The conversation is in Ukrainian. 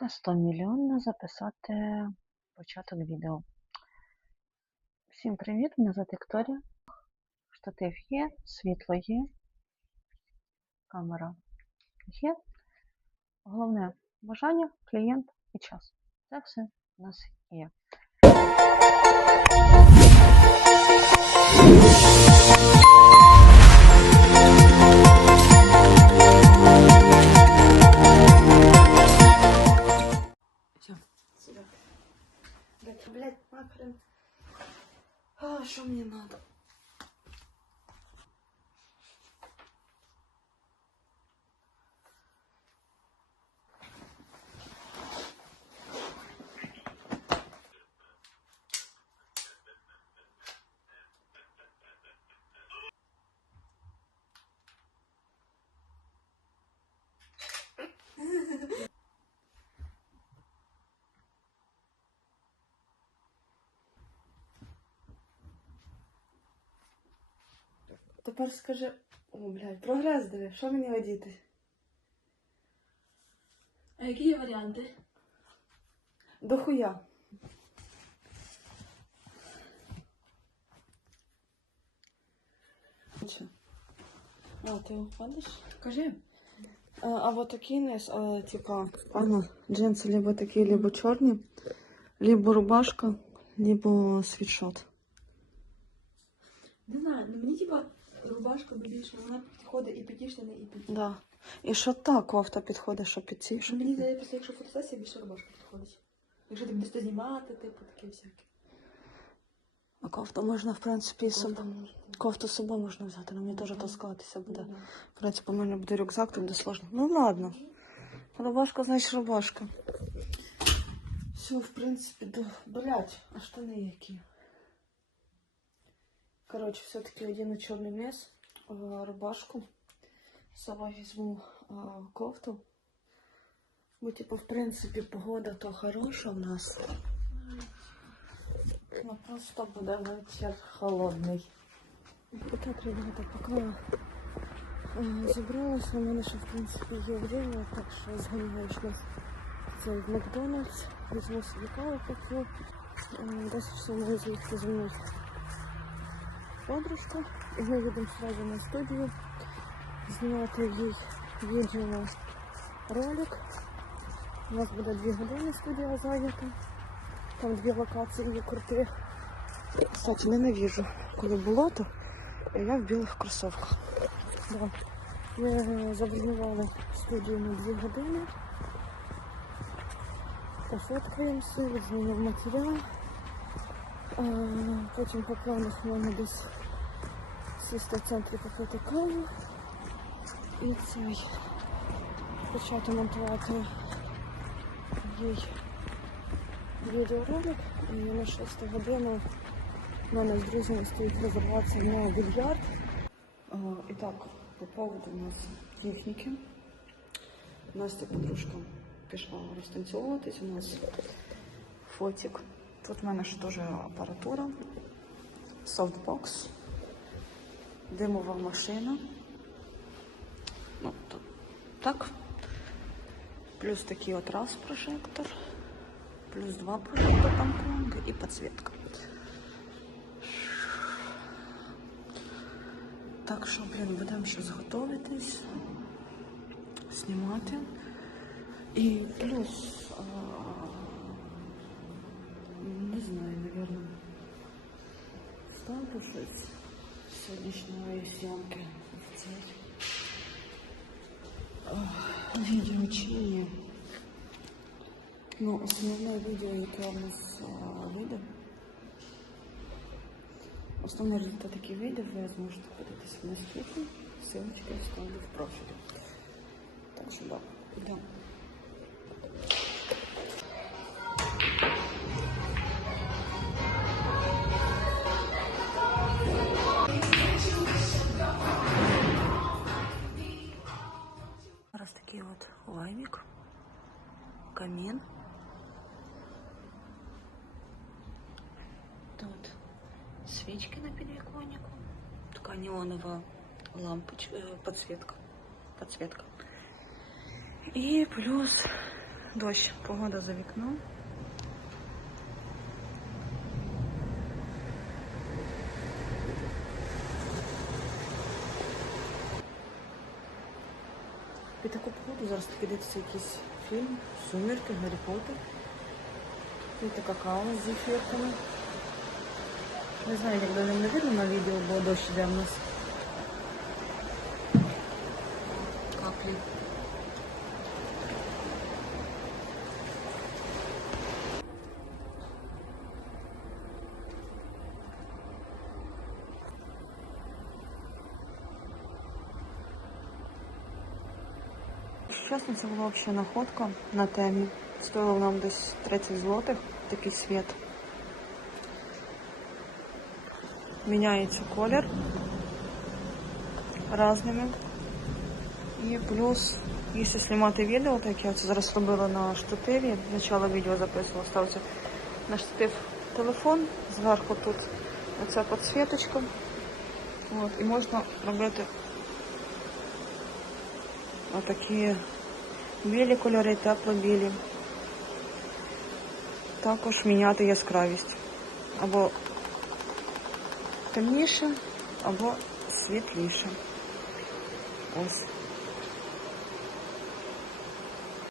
Кнопка 100 мільйонна записати початок відео. Всім привіт! Мене звати Вікторія. Штатив є, світло є, камера є. Головне бажання, клієнт і час. Це все у нас є. Тепер скажи. О, блядь, прогрес диви, що мені одіти? А які є варіанти? До хуя. Че? А, ти уходиш? Кажи. А, а вот такие низ, а, типа, ага, джинсы либо такие, либо черные, либо рубашка, либо свитшот. Не знаю, ну мені типа рубашка би більше, вона підходить і під ті штани, і під. Да. І що та кофта підходить, що під ці, що мені здається, якщо фотосесія, більше рубашка підходить. Якщо ти будеш знімати, типу, таке всяке. А кофту можна, в принципі, і собі. Кофту з собою можна взяти, але мені теж таскатися буде. В принципі, у мене буде рюкзак, то буде сложно. Ну ладно. Рубашка, значить рубашка. Все, в принципі. Блять, а штани які? Короче, все-таки одіну чорний мес, э, рубашку. З собою візьму е, кофту. Бо, типу, в принципі, погода то хороша в нас. Ну, просто буде вечір холодний. Так, ребята, поки е, зібралась, у мене ще, в принципі, є время, так що зганяєш на цей в Макдональдс, візьму собі каву поп'ю. Е, Десь все маю заїхати зі мною Подружка. І ми їдемо одразу на студію знімати їй відео ролик. У нас буде дві години студія зайнята. Там дві локації є круті. Кстати, ненавижу, коли болото, і я в білих кросовках. Да. Ми е, забронювали студію на дві години. Пофоткаємося, відзнімемо матеріал. А, потім по планах в мене десь сісти в центрі попити каву. І цей почати монтувати їй відеоролик. І на 6 годину у мене з друзями стоїть резервація на більярд. А, Итак, по поводу у нас техники. Настя подружка пішла розтанцьовуватись. У нас фотик. Тут в мене ще теж апаратура, софтбокс, димова машина. Ну, так. Плюс такий от раз прожектор, плюс два прожектора там колонка і підсвітка. Так що, блін, будемо зараз готуватись, знімати. І плюс, а, не знаю, наверное, ставлю щось з сьогоднішньої зйомки в цей а, відео чи ні. Ну, основне відео, яке у нас а, вийде. Основний результат, який вийде, ви зможете подивитися в наступній. Ссылочки я ставлю в профілі. Так що, да, йдемо. такий от лайвік, камін. Тут свечки на подоконнику. Такая неоновая лампочка, э, подсветка. Подсветка. И плюс Дощ, погода за вікном. Під таку погоду зараз таки дивиться якийсь фільм, Сумірки, Гаррі Поттер. Тут какао з зефірками. Не знаю, як до не видно на відео, бо дощ іде в нас. Каплі. Чесно, це була взагалі находка на темі. Стоило нам десь 30 злотих такий світ. Міняється колір разними. І плюс, якщо знімати відео, так як я це зараз робила на штативі, начало відео записувала, ставиться на штатив телефон, зверху тут оця підсвіточка. От, і можна робити отакі білі кольори, тепло-білі. Також міняти яскравість. Або темніше, або світліше. Ось.